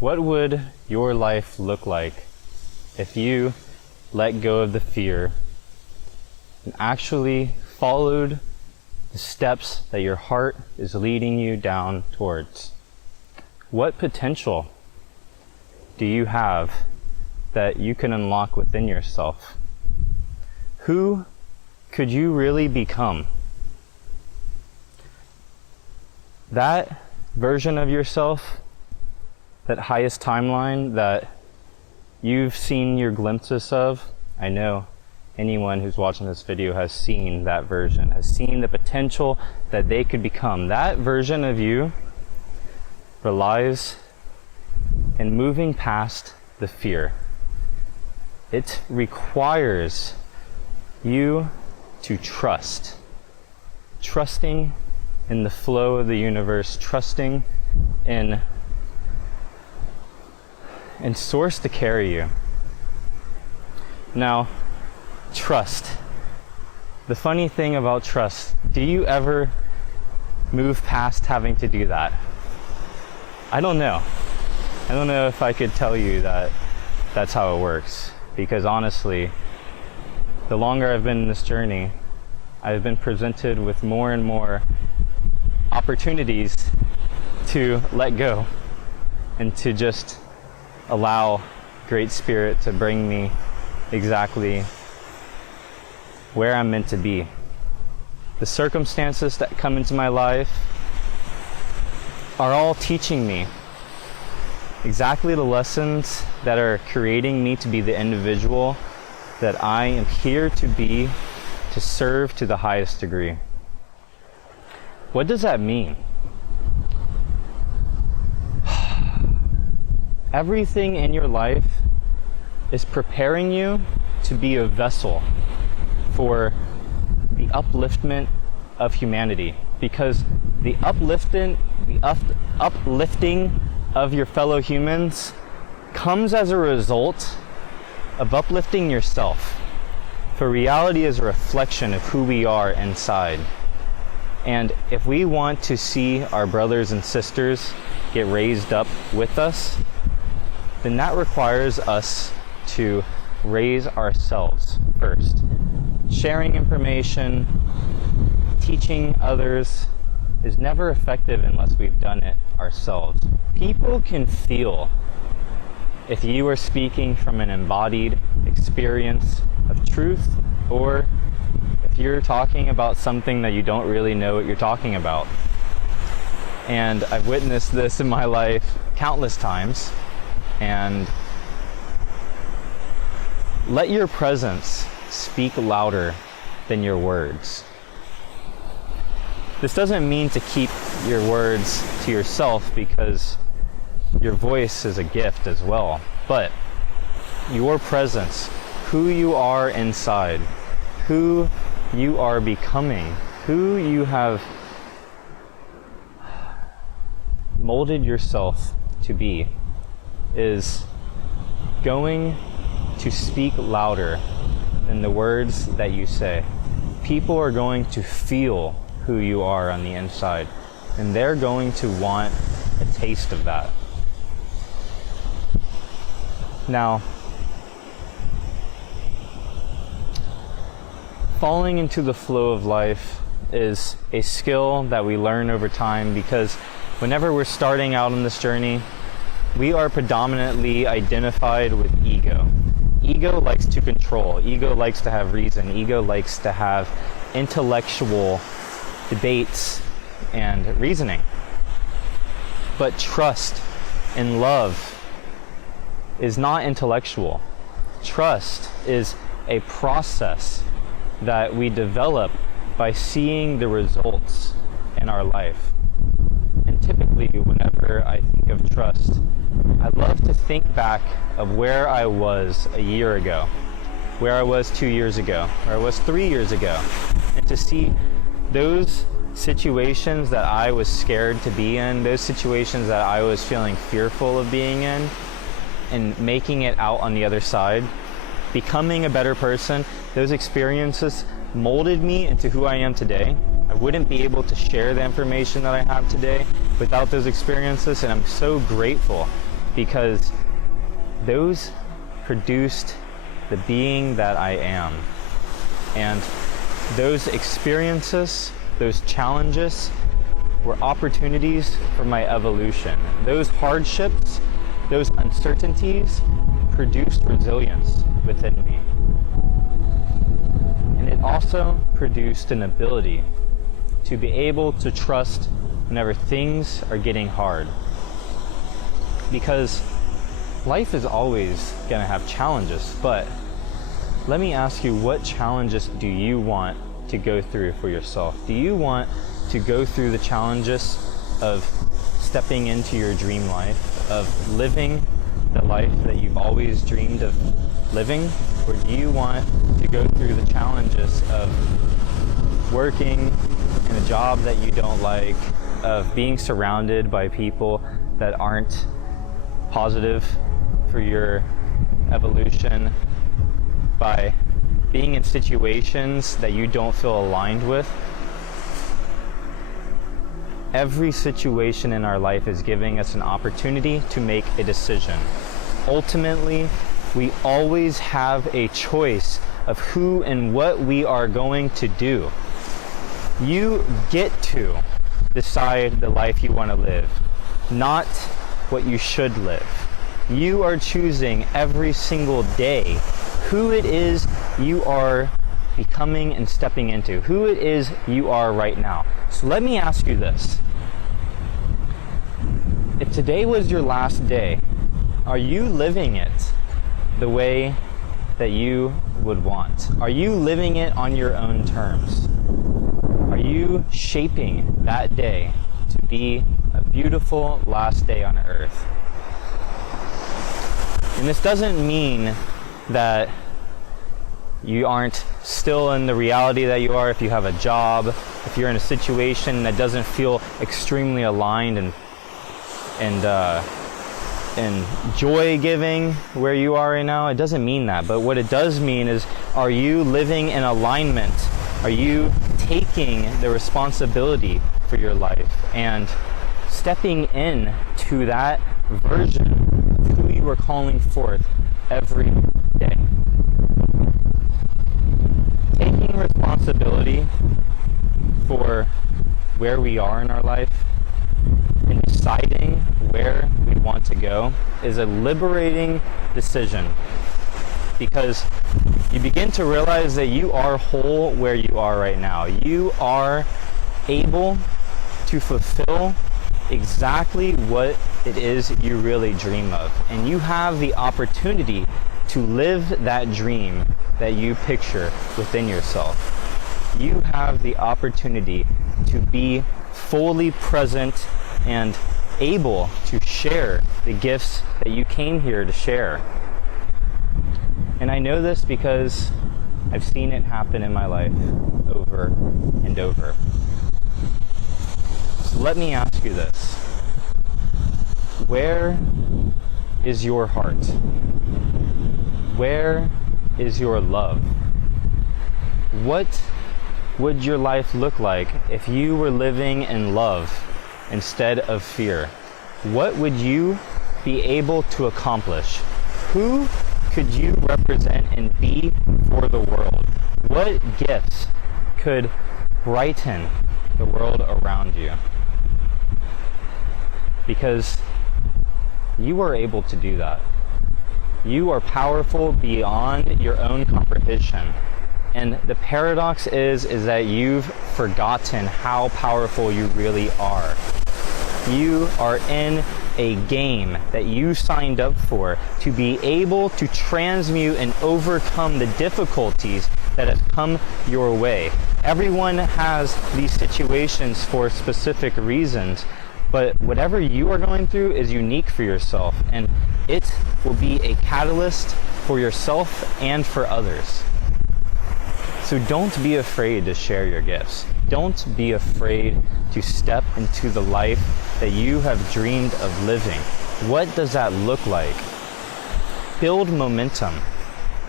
What would your life look like if you let go of the fear and actually followed the steps that your heart is leading you down towards? What potential do you have that you can unlock within yourself? Who could you really become? That version of yourself, that highest timeline that you've seen your glimpses of, I know anyone who's watching this video has seen that version, has seen the potential that they could become. That version of you relies in moving past the fear. It requires you to trust. Trusting in the flow of the universe, trusting in source to carry you. Now, trust. The funny thing about trust, do you ever move past having to do that? I don't know. I don't know if I could tell you that that's how it works, because honestly, the longer I've been in this journey, I've been presented with more and more opportunities to let go and to just allow Great Spirit to bring me exactly where I'm meant to be. The circumstances that come into my life are all teaching me exactly the lessons that are creating me to be the individual that I am here to be, to serve to the highest degree. What does that mean? Everything in your life is preparing you to be a vessel for the upliftment of humanity, because the uplifting of your fellow humans comes as a result of uplifting yourself. For reality is a reflection of who we are inside. And if we want to see our brothers and sisters get raised up with us, then that requires us to raise ourselves first. Sharing information, teaching others is never effective unless we've done it ourselves. People can feel if you are speaking from an embodied experience of truth, or if you're talking about something that you don't really know what you're talking about. And I've witnessed this in my life countless times. And let your presence speak louder than your words. This doesn't mean to keep your words to yourself, because your voice is a gift as well. But your presence, who you are inside, who you are becoming, who you have molded yourself to be, is going to speak louder than the words that you say. People are going to feel who you are on the inside, and they're going to want a taste of that. Now, falling into the flow of life is a skill that we learn over time, because whenever we're starting out on this journey, we are predominantly identified with ego. Ego likes to control. Ego likes to have reason. Ego likes to have intellectual debates and reasoning. But trust and love is not intellectual. Trust is a process that we develop by seeing the results in our life. And typically, whenever I think of trust, I love to think back of where I was a year ago, where I was 2 years ago, where I was 3 years ago, and to see those situations that I was scared to be in, those situations that I was feeling fearful of being in, and making it out on the other side, becoming a better person. Those experiences molded me into who I am today. I wouldn't be able to share the information that I have today without those experiences, and I'm so grateful because those produced the being that I am. And those experiences, those challenges, were opportunities for my evolution. Those hardships, those uncertainties produced resilience within me. And it also produced an ability to be able to trust whenever things are getting hard. Because life is always going to have challenges, but let me ask you, what challenges do you want to go through for yourself? Do you want to go through the challenges of stepping into your dream life, of living the life that you've always dreamed of living? Or do you want to go through the challenges of working in a job that you don't like, of being surrounded by people that aren't positive for your evolution, by being in situations that you don't feel aligned with? Every situation in our life is giving us an opportunity to make a decision. Ultimately, we always have a choice of who and what we are going to do. You get to decide the life you want to live, not what you should live. You are choosing every single day who it is you are becoming and stepping into, who it is you are right now. So let me ask you this. If today was your last day, are you living it the way that you would want? Are you living it on your own terms? Are you shaping that day to be a beautiful last day on earth? And this doesn't mean that you aren't still in the reality that you are. If you have a job, if you're in a situation that doesn't feel extremely aligned and joy-giving where you are right now, it doesn't mean that. But what it does mean is, are you living in alignment? Are you taking the responsibility for your life and stepping in to that version of who you are calling forth every day? Taking responsibility for where we are in our life and deciding where we want to go is a liberating decision, because you begin to realize that you are whole where you are right now. You are able to fulfill exactly what it is you really dream of, and you have the opportunity to live that dream that you picture within yourself. You have the opportunity to be fully present and able to share the gifts that you came here to share. And I know this because I've seen it happen in my life over and over. So let me ask you this. Where is your heart? Where is your love? What would your life look like if you were living in love instead of fear? What would you be able to accomplish? Who could you represent and be for the world? What gifts could brighten the world around you? Because you are able to do that. You are powerful beyond your own comprehension. And the paradox is that you've forgotten how powerful you really are. You are in a game that you signed up for to be able to transmute and overcome the difficulties that have come your way. Everyone has these situations for specific reasons, but whatever you are going through is unique for yourself, and it will be a catalyst for yourself and for others. So don't be afraid to share your gifts. Don't be afraid to step into the life that you have dreamed of living. What does that look like? Build momentum.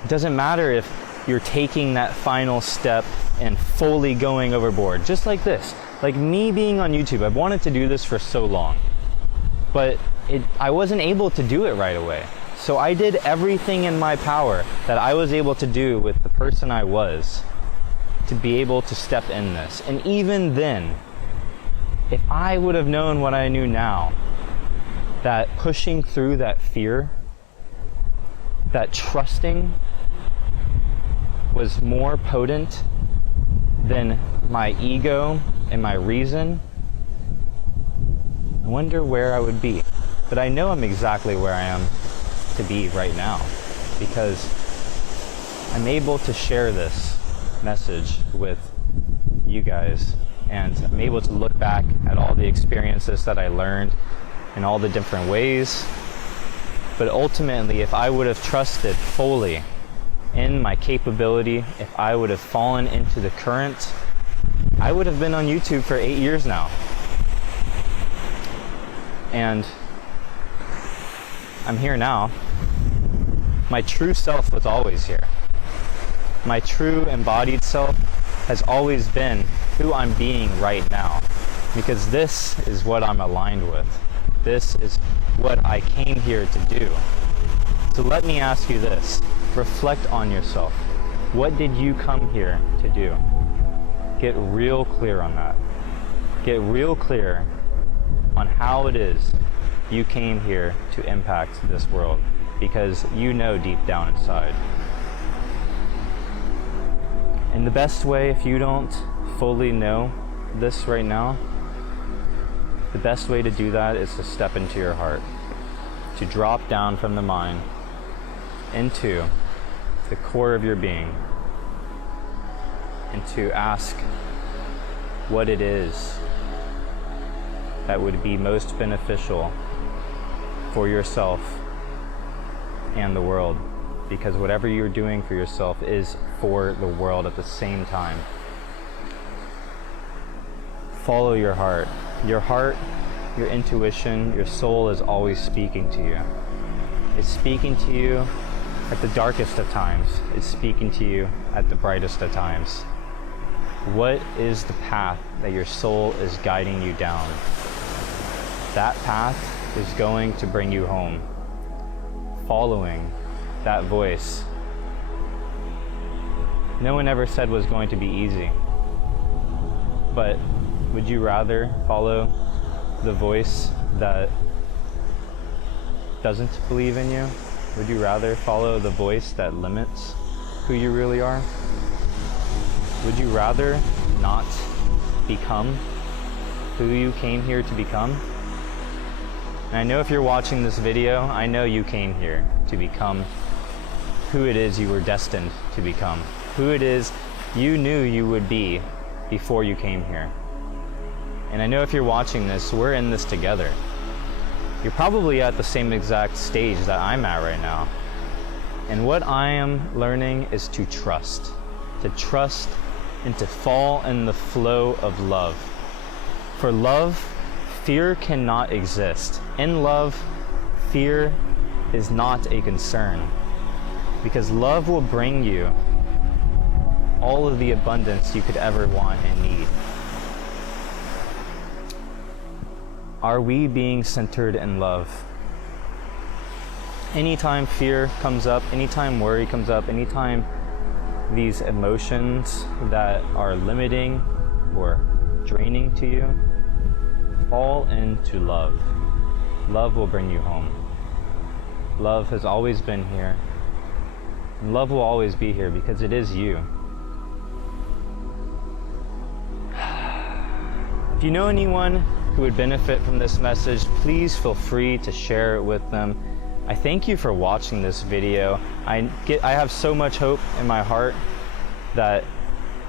It doesn't matter if you're taking that final step and fully going overboard. Just like this. Like me being on YouTube, I've wanted to do this for so long. But I wasn't able to do it right away. So I did everything in my power that I was able to do with the person I was to be able to step in this. And even then, if I would have known what I knew now, that pushing through that fear, that trusting was more potent than my ego and my reason, I wonder where I would be. But I know I'm exactly where I am to be right now, because I'm able to share this message with you guys, and I'm able to look back at all the experiences that I learned in all the different ways. But ultimately, if I would have trusted fully in my capability, if I would have fallen into the current, I would have been on YouTube for 8 years now. And I'm here now. My true self was always here. My true embodied self has always been who I'm being right now, because this is what I'm aligned with. This is what I came here to do. So let me ask you this. Reflect on yourself. What did you come here to do? Get real clear on that. Get real clear on how it is you came here to impact this world, because you know deep down inside. And the best way, if you don't fully know this right now, the best way to do that is to step into your heart, to drop down from the mind into the core of your being, and to ask what it is that would be most beneficial for yourself and the world, because whatever you're doing for yourself is for the world at the same time. Follow your heart. Your heart, your intuition, your soul is always speaking to you. It's speaking to you at the darkest of times. It's speaking to you at the brightest of times. What is the path that your soul is guiding you down? That path is going to bring you home. Following that voice. No one ever said was going to be easy. But would you rather follow the voice that doesn't believe in you? Would you rather follow the voice that limits who you really are? Would you rather not become who you came here to become? And I know if you're watching this video, I know you came here to become who it is you were destined to become, who it is you knew you would be before you came here. And I know if you're watching this, we're in this together. You're probably at the same exact stage that I'm at right now. And what I am learning is to trust and to fall in the flow of love. For love, fear cannot exist. In love, fear is not a concern, because love will bring you all of the abundance you could ever want and need. Are we being centered in love? Anytime fear comes up, anytime worry comes up, anytime these emotions that are limiting or draining to you, fall into love. Love will bring you home. Love has always been here. And love will always be here because it is you. If you know anyone who would benefit from this message, please feel free to share it with them. I thank you for watching this video. I have so much hope in my heart that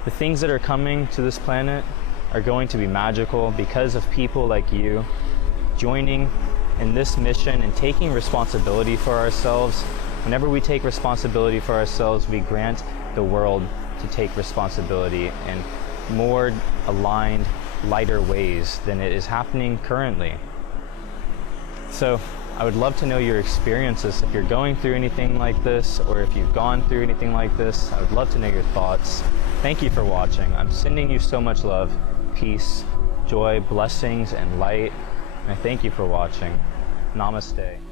the things that are coming to this planet are going to be magical because of people like you joining in this mission and taking responsibility for ourselves. Whenever we take responsibility for ourselves, we grant the world to take responsibility in more aligned, lighter ways than it is happening currently. So I would love to know your experiences. If you're going through anything like this, or if you've gone through anything like this, I would love to know your thoughts. Thank you for watching. I'm sending you so much love, peace, joy, blessings, and light. And I thank you for watching. Namaste.